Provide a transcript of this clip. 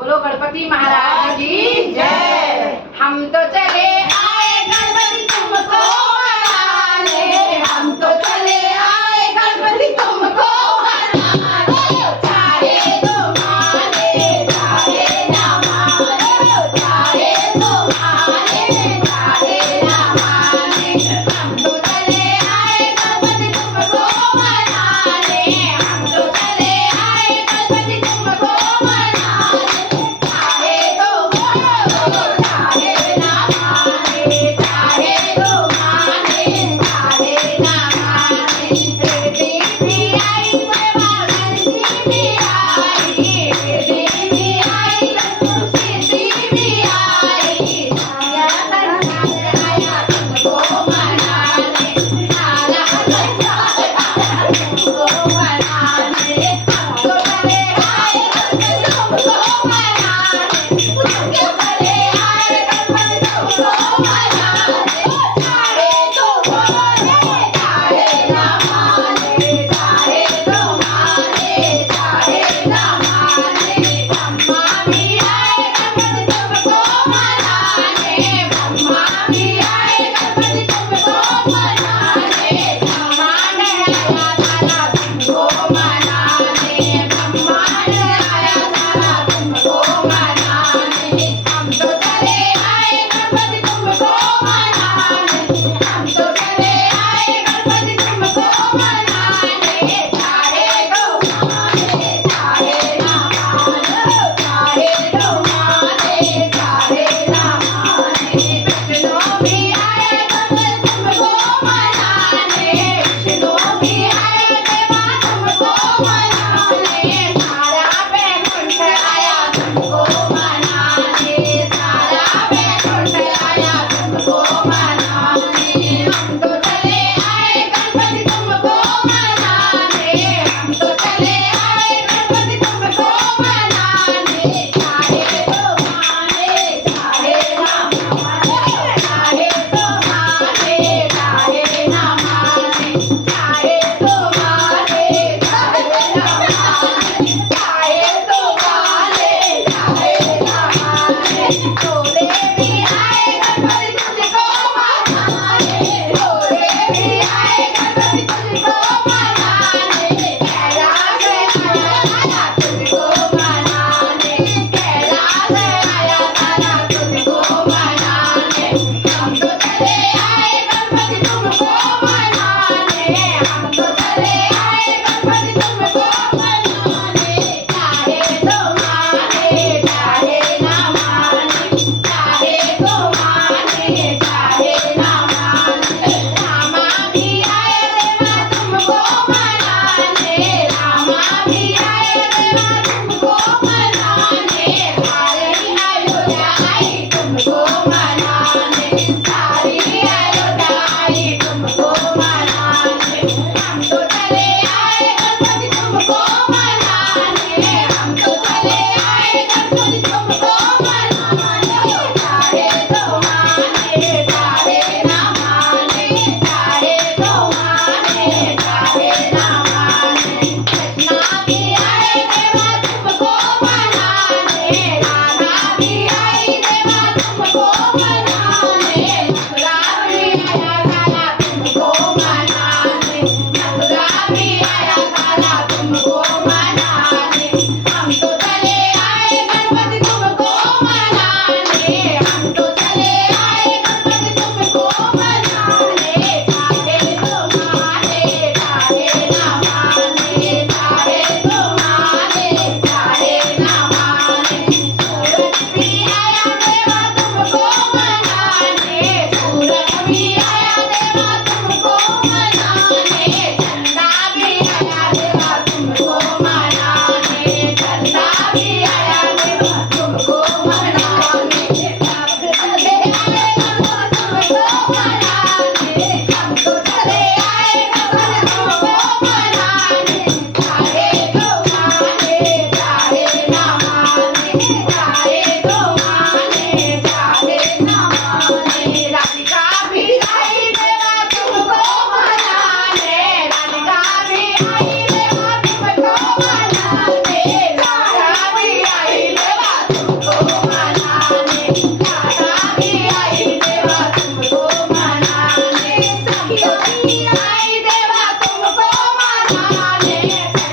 बोलो गणपति महाराज की जय। हम तो चले आए गणपति तुमको मनाने, हम तो चले आए गणपति तुमको मनाने। चाहे तो माने चाहे ना माने, चाहे तो माने चाहे ना माने, हम तो चले आए गणपति तुमको मनाने, हम तो चले आए गणपति तुमको मनाने। चाहे तो बोलो चाहे ना माने, चाहे तो माने चाहे ना माने, ऐसे